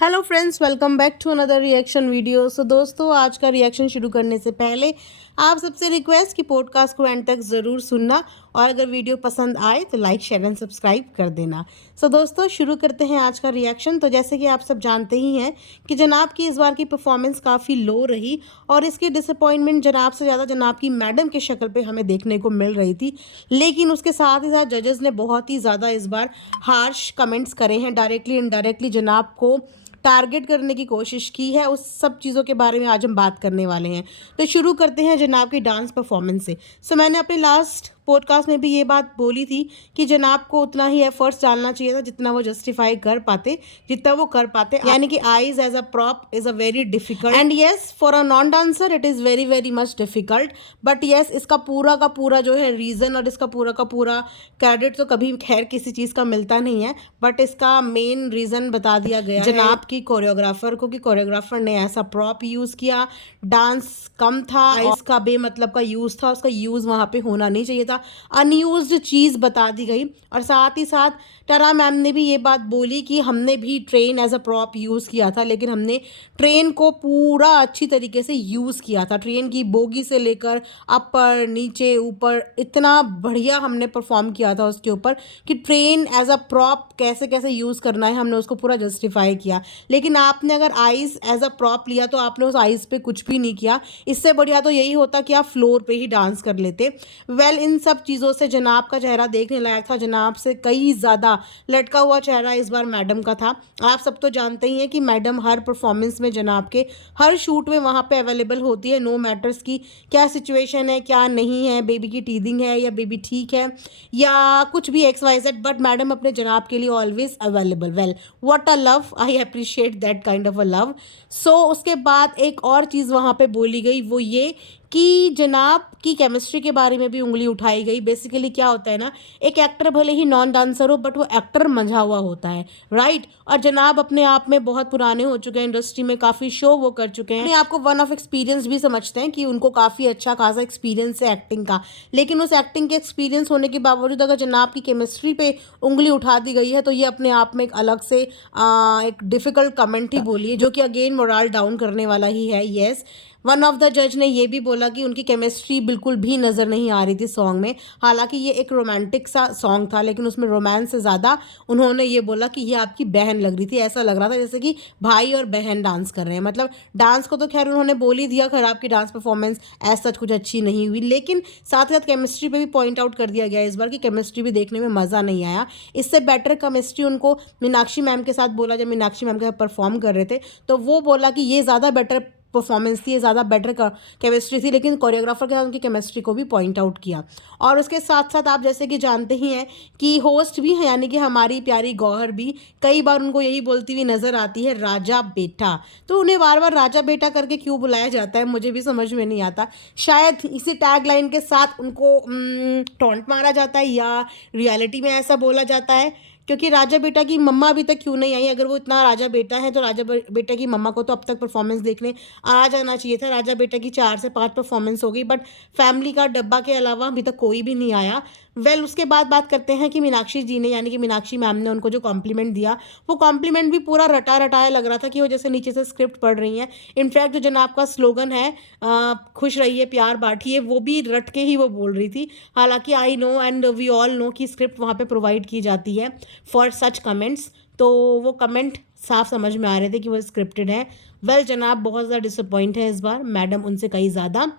Hello friends, welcome back to another reaction video. So दोस्तों, आज का रिएक्शन शुरू करने से पहले आप सबसे रिक्वेस्ट कि पॉडकास्ट को एंड तक ज़रूर सुनना और अगर वीडियो पसंद आए तो लाइक शेयर एंड सब्सक्राइब कर देना। सो दोस्तों, शुरू करते हैं आज का रिएक्शन। तो जैसे कि आप सब जानते ही हैं कि जनाब की इस बार की परफॉर्मेंस काफ़ी लो रही और इसकी डिसअपॉइंटमेंट जनाब से ज़्यादा जनाब की मैडम की शक्ल पे हमें देखने को मिल रही थी। लेकिन उसके साथ ही साथ जजेस ने बहुत ही ज़्यादा इस बार हार्श कमेंट्स करे हैं, डायरेक्टली इनडायरेक्टली जनाब को टारगेट करने की कोशिश की है। उस सब चीज़ों के बारे में आज हम बात करने वाले हैं। तो शुरू करते हैं जनाब की डांस परफॉर्मेंस से। मैंने अपने लास्ट पॉडकास्ट में भी ये बात बोली थी कि जनाब को उतना ही एफर्ट्स डालना चाहिए था जितना वो जस्टिफाई कर पाते, जितना वो कर पाते। यानी कि eyes as a prop is a very difficult and yes for a non dancer it is very very much difficult. But yes, इसका पूरा का पूरा जो है रीज़न और इसका पूरा का पूरा क्रेडिट तो कभी खैर किसी चीज़ का मिलता नहीं है। बट इसका मेन रीज़न बता दिया गया जनाब की कोरियोग्राफर को कि कोरियोग्राफर ने ऐसा प्रॉप यूज़ किया, डांस कम था, इसका बेमतलब का यूज़ था, उसका यूज़ वहाँ पे होना नहीं चाहिए था, अनयूज्ड चीज़ बता दी गई। और साथ ही साथ टरा मैम ने भी ये बात बोली कि हमने भी train as a prop use किया था, लेकिन हमने ट्रेन को पूरा अच्छी तरीके से यूज़ किया था। ट्रेन की बोगी से लेकर अपर नीचे ऊपर इतना बढ़िया हमने परफॉर्म किया था उसके ऊपर कि ट्रेन एज अ प्रॉप कैसे कैसे यूज़ करना है हमने उसको पूरा जस्टिफाई किया। लेकिन आपने अगर आइज़ एज अ प्रॉप लिया तो आपने उस आइज़ पे कुछ भी नहीं किया। इससे बढ़िया तो यही होता कि आप फ्लोर पे ही डांस कर लेते। इन सब चीज़ों से जनाब का चेहरा देखने लायक था। जनाब से कई ज़्यादा लटका हुआ चेहरा इस बार मैडम का था। आप सब तो जानते ही हैं कि मैडम हर परफॉर्मेंस में जनाब के हर शूट में वहाँ पे अवेलेबल होती है, नो मैटर्स की क्या सिचुएशन है क्या नहीं है, बेबी की टीदिंग है या बेबी ठीक है या कुछ भी XYZ, बट मैडम अपने जनाब के लिए always available. What a love, I appreciate that kind of a love. उसके बाद एक और चीज़ वहाँ पे बोली गई, वो ये कि जनाब की केमिस्ट्री के बारे में भी उंगली उठाई गई। बेसिकली क्या होता है ना, एक एक्टर भले ही नॉन डांसर हो बट वो एक्टर मंझा हुआ होता है, राइट। और जनाब अपने आप में बहुत पुराने हो चुके हैं, इंडस्ट्री में काफ़ी शो वो कर चुके हैं, अपने आप को वन ऑफ एक्सपीरियंस भी समझते हैं कि उनको काफ़ी अच्छा खासा एक्सपीरियंस है एक्टिंग का। लेकिन उस एक्टिंग के एक्सपीरियंस होने के बावजूद अगर जनाब की केमिस्ट्री पे उंगली उठा दी गई है तो ये अपने आप में एक अलग से एक डिफ़िकल्ट कमेंट ही बोलिए, जो कि अगेन मोरल डाउन करने वाला ही है। येस, वन ऑफ द जज ने ये भी बोला कि उनकी केमिस्ट्री बिल्कुल भी नज़र नहीं आ रही थी सॉन्ग में। हालांकि ये एक रोमांटिक सा सॉन्ग था लेकिन उसमें रोमांस से ज़्यादा उन्होंने ये बोला कि ये आपकी बहन लग रही थी। ऐसा लग रहा था जैसे कि भाई और बहन डांस कर रहे हैं। मतलब डांस को तो खैर उन्होंने बोल ही दिया, खराब की डांस परफॉर्मेंस ऐसा सच कुछ अच्छी नहीं हुई, लेकिन साथ ही साथ केमिस्ट्री पे भी पॉइंट आउट कर दिया गया इस बार कि केमिस्ट्री भी देखने में मज़ा नहीं आया। इससे बेटर केमिस्ट्री उनको मीनाक्षी मैम के साथ बोला, जब मीनाक्षी मैम के साथ परफॉर्म कर रहे थे तो वो बोला कि ये ज़्यादा बेटर परफॉर्मेंस थी, ये ज़्यादा बेटर केमिस्ट्री थी। लेकिन कोरियोग्राफर के साथ उनकी केमिस्ट्री को भी पॉइंट आउट किया। और उसके साथ साथ आप जैसे कि जानते ही हैं कि होस्ट भी हैं, यानी कि हमारी प्यारी गौहर भी कई बार उनको यही बोलती हुई नज़र आती है, राजा बेटा। तो उन्हें बार बार राजा बेटा करके क्यों बुलाया जाता है मुझे भी समझ में नहीं आता। शायद इसी टैग लाइन के साथ उनको टॉन्ट मारा जाता है या रियलिटी में ऐसा बोला जाता है, क्योंकि राजा बेटा की मम्मा अभी तक क्यों नहीं आई। अगर वो इतना राजा बेटा है तो राजा बेटा की मम्मा को तो अब तक परफॉर्मेंस देखने आ जाना चाहिए था। राजा बेटा की 4 से 5 परफॉर्मेंस हो गई बट फैमिली का डब्बा के अलावा अभी तक कोई भी नहीं आया। उसके बाद बात करते हैं कि मीनाक्षी जी ने, यानी कि मीनाक्षी मैम ने उनको जो कॉम्प्लीमेंट दिया, वो कॉम्प्लीमेंट भी पूरा रटा रटाया लग रहा था कि वो जैसे नीचे से स्क्रिप्ट पढ़ रही हैं। इनफैक्ट जो जनाब का स्लोगन है खुश रहिए प्यार बांटिए, वो भी रट के ही वो बोल रही थी। हालांकि I know and we all know कि स्क्रिप्ट वहाँ पे प्रोवाइड की जाती है फॉर सच कमेंट्स, तो वो कमेंट साफ समझ में आ रहे थे कि वो स्क्रिप्टेड है। जनाब बहुत ज़्यादा डिसअपॉइंट है इस बार, मैडम उनसे कहीं ज़्यादा।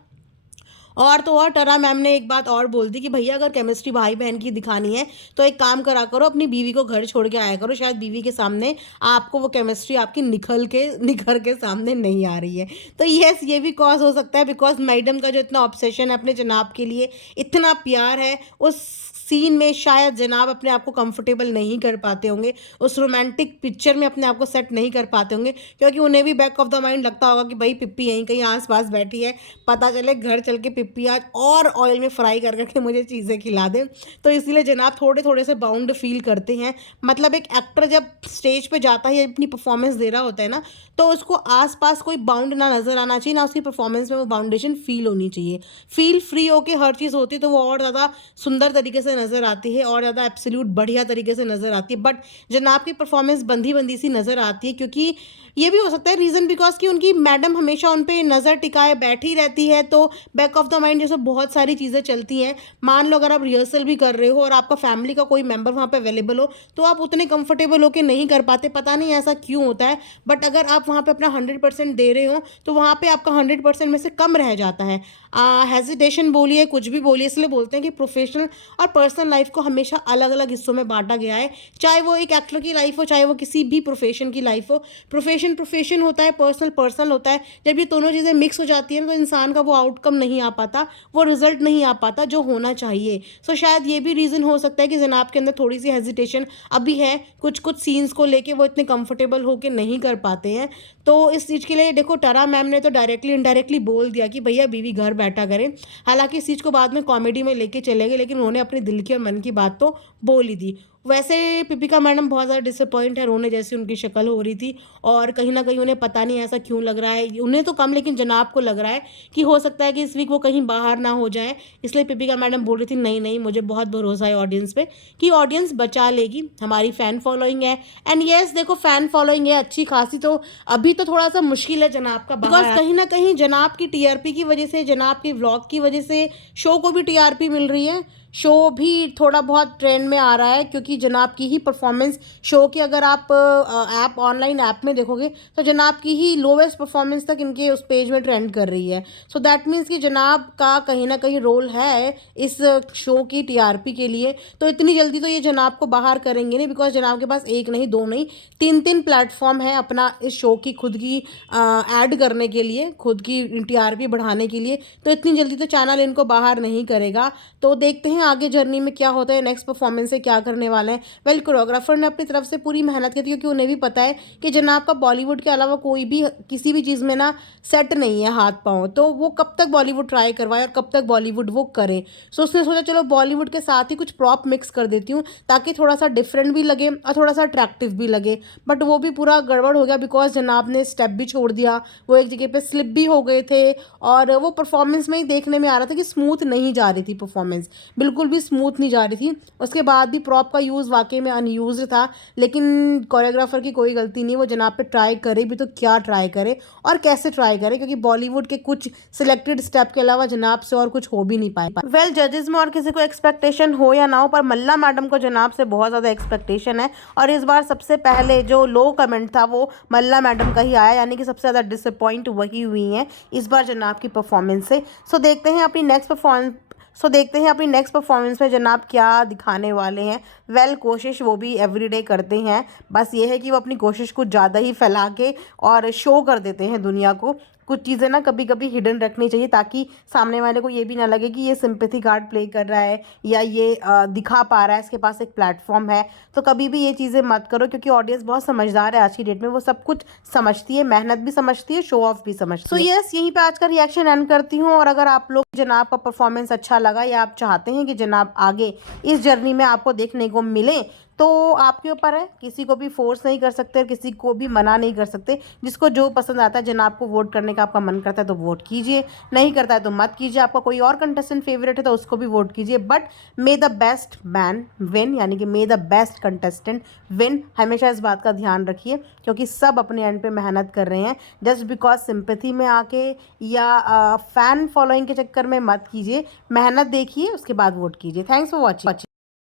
और तो और टरा मैम ने एक बात और बोल दी कि भैया अगर केमिस्ट्री भाई बहन की दिखानी है तो एक काम करा करो, अपनी बीवी को घर छोड़ के आया करो। शायद बीवी के सामने आपको वो केमिस्ट्री आपकी निखर के सामने नहीं आ रही है। तो यस, ये भी कॉज हो सकता है बिकॉज मैडम का जो इतना ऑब्सेशन है अपने जनाब के लिए, इतना प्यार है, उस सीन में शायद जनाब अपने आप को कंफर्टेबल नहीं कर पाते होंगे, उस रोमांटिक पिक्चर में अपने आप को सेट नहीं कर पाते होंगे, क्योंकि उन्हें भी बैक ऑफ द माइंड लगता होगा कि भाई पिप्पी यहीं कहीं आस पास बैठी है, पता चले घर चल के प्याज और ऑयल में फ्राई कर करके मुझे चीज़ें खिला दें। तो इसीलिए जनाब थोड़े थोड़े से बाउंड फील करते हैं। मतलब एक एक्टर जब स्टेज पे जाता है या अपनी परफॉर्मेंस दे रहा होता है ना, तो उसको आसपास कोई बाउंड ना नज़र आना चाहिए, ना उसकी परफॉर्मेंस में वो बाउंडेशन फील होनी चाहिए। फील फ्री होके हर चीज़ होती है तो वो और ज़्यादा सुंदर तरीके से नज़र आती है और ज़्यादा एब्सोल्यूट बढ़िया तरीके से नज़र आती है। बट जनाब की परफॉर्मेंस बंधी बंधी सी नज़र आती है, क्योंकि ये भी हो सकता है रीज़न बिकॉज कि उनकी मैडम हमेशा उन पे नज़र टिकाए बैठी रहती है, तो बैक ऑफ द माइंड जैसे बहुत सारी चीज़ें चलती हैं। मान लो अगर आप रिहर्सल भी कर रहे हो और आपका फैमिली का कोई मेंबर वहाँ पे अवेलेबल हो, तो आप उतने कंफर्टेबल होके नहीं कर पाते, पता नहीं ऐसा क्यों होता है। बट अगर आप वहाँ पे अपना 100% दे रहे हो, तो वहाँ पे आपका 100% में से कम रह जाता है। हेजिटेशन बोलिए, कुछ भी बोलिए, इसलिए बोलते हैं कि प्रोफेशनल और पर्सनल लाइफ को हमेशा अलग अलग हिस्सों में बांटा गया है। चाहे वो एक एक्टर की लाइफ हो, चाहे वो किसी भी प्रोफेशन की लाइफ हो। प्रोफेशन प्रोफेशन होता है, पर्सनल पर्सनल होता है। जब ये दोनों चीज़ें मिक्स हो जाती हैं तो इंसान का वो आउटकम नहीं आ पाता, वो रिजल्ट नहीं आ पाता जो होना चाहिए। सो शायद ये भी रीज़न हो सकता है कि जनाब के अंदर थोड़ी सी हेजिटेशन अभी है, कुछ कुछ सीन्स को लेके वो इतने कंफर्टेबल होके नहीं कर पाते हैं। तो इस चीज़ के लिए देखो, टरा मैम ने तो डायरेक्टली इनडायरेक्टली बोल दिया कि भैया बीवी घर बैठा करें। हालांकि इस चीज़ को बाद में कॉमेडी में लेके चले गए, लेकिन उन्होंने अपनी दिल की और मन की बात तो बोल ही दी। वैसे पिपिका मैडम बहुत ज़्यादा डिसअपॉइंट है, रोने जैसी उनकी शक्ल हो रही थी और कहीं ना कहीं उन्हें पता नहीं ऐसा क्यों लग रहा है, उन्हें तो कम लेकिन जनाब को लग रहा है कि हो सकता है कि इस वीक वो कहीं बाहर ना हो जाए। इसलिए पिपिका मैडम बोल रही थी नहीं नहीं, मुझे बहुत भरोसा है ऑडियंस पे कि ऑडियंस बचा लेगी, हमारी फ़ैन फॉलोइंग है। एंड येस देखो, फ़ैन फॉलोइंग है अच्छी खासी, तो अभी तो थोड़ा सा मुश्किल है जनाब का, बिकॉज कहीं ना कहीं जनाब की टीआरपी की वजह से, जनाब की व्लॉग की वजह से शो को भी टीआरपी मिल रही है। शो भी थोड़ा बहुत ट्रेंड में आ रहा है, क्योंकि जनाब की ही परफॉर्मेंस शो की, अगर आप ऐप ऑनलाइन ऐप में देखोगे तो जनाब की ही लोवेस्ट परफॉर्मेंस तक इनके उस पेज में ट्रेंड कर रही है। सो दैट मीन्स कि जनाब का कहीं ना कहीं रोल है इस शो की टीआरपी के लिए। तो इतनी जल्दी तो ये जनाब को बाहर करेंगे नहीं, बिकॉज जनाब के पास एक नहीं, दो नहीं, तीन तीन प्लेटफॉर्म है अपना इस शो की खुद की ऐड करने के लिए, खुद की टीआरपी बढ़ाने के लिए। तो इतनी जल्दी तो चैनल इनको बाहर नहीं करेगा। तो देखते हैं आगे जर्नी में क्या होता है, नेक्स्ट परफॉर्मेंस से क्या करने वाले हैं। वेल, कोरियोग्राफर ने अपनी तरफ से पूरी मेहनत की थी, क्योंकि उन्हें भी पता है कि जनाब का बॉलीवुड के अलावा कोई भी किसी भी चीज़ में ना सेट नहीं है हाथ पाँव, तो वो कब तक बॉलीवुड ट्राई करवाए और कब तक बॉलीवुड वो करे। सो उसने सोचा चलो बॉलीवुड के साथ ही कुछ प्रॉप मिक्स कर देती हूँ, ताकि थोड़ा सा डिफरेंट भी लगे और थोड़ा सा अट्रैक्टिव भी लगे। बट वो भी पूरा गड़बड़ हो गया, बिकॉज जनाब ने स्टेप भी छोड़ दिया, वो एक जगह पे स्लिप भी हो गए थे, और वो परफॉर्मेंस में ही देखने में आ रहा था कि स्मूथ नहीं जा रही थी परफॉर्मेंस, बिल्कुल भी स्मूथ नहीं जा रही थी। उसके बाद भी प्रॉप का यूज़ वाकई में अनयूज्ड था, लेकिन कोरियोग्राफर की कोई गलती नहीं, वो जनाब पे ट्राई करे भी तो क्या ट्राई करे और कैसे ट्राई करे, क्योंकि बॉलीवुड के कुछ सिलेक्टेड स्टेप के अलावा जनाब से और कुछ हो भी नहीं पाए। वेल, जजेस में और किसी को एक्सपेक्टेशन हो या ना हो, पर मल्ला मैडम को जनाब से बहुत ज़्यादा एक्सपेक्टेशन है, और इस बार सबसे पहले जो लो कमेंट था वो मल्ला मैडम का ही आया, यानी कि सबसे ज़्यादा डिसअपॉइंट वही हुई हैं इस बार जनाब की परफॉर्मेंस से। सो देखते हैं अपनी नेक्स्ट परफॉर्मेंस में जनाब क्या दिखाने वाले हैं। वेल, कोशिश वो भी एवरीडे करते हैं, बस ये है कि वो अपनी कोशिश कुछ ज़्यादा ही फैला के और शो कर देते हैं दुनिया को। कुछ चीज़ें ना कभी कभी हिडन रखनी चाहिए, ताकि सामने वाले को ये भी ना लगे कि ये सिंपैथी कार्ड प्ले कर रहा है या ये दिखा पा रहा है, इसके पास एक प्लेटफॉर्म है। तो कभी भी ये चीज़ें मत करो, क्योंकि ऑडियंस बहुत समझदार है आज की डेट में, वो सब कुछ समझती है, मेहनत भी समझती है, शो ऑफ भी समझती है। सो यस, यहीं पे आज का रिएक्शन एंड करती हूँ। और अगर आप लोग जनाब का परफॉर्मेंस अच्छा लगा या आप चाहते हैं कि जनाब आगे इस जर्नी में आपको देखने को मिले, तो आपके ऊपर है, किसी को भी फोर्स नहीं कर सकते, किसी को भी मना नहीं कर सकते। जिसको जो पसंद आता है, जनाब को वोट करने का आपका मन करता है तो वोट कीजिए, नहीं करता है तो मत कीजिए। आपका कोई और कंटेस्टेंट फेवरेट है तो उसको भी वोट कीजिए, but may the best man win, यानी कि मे द बेस्ट कंटेस्टेंट विन। हमेशा इस बात का ध्यान रखिए, क्योंकि सब अपने एंड पे मेहनत कर रहे हैं। जस्ट बिकॉज सिंपैथी में आके या फैन फॉलोइंग के चक्कर में मत कीजिए, मेहनत देखिए उसके बाद वोट कीजिए। Thanks for watching.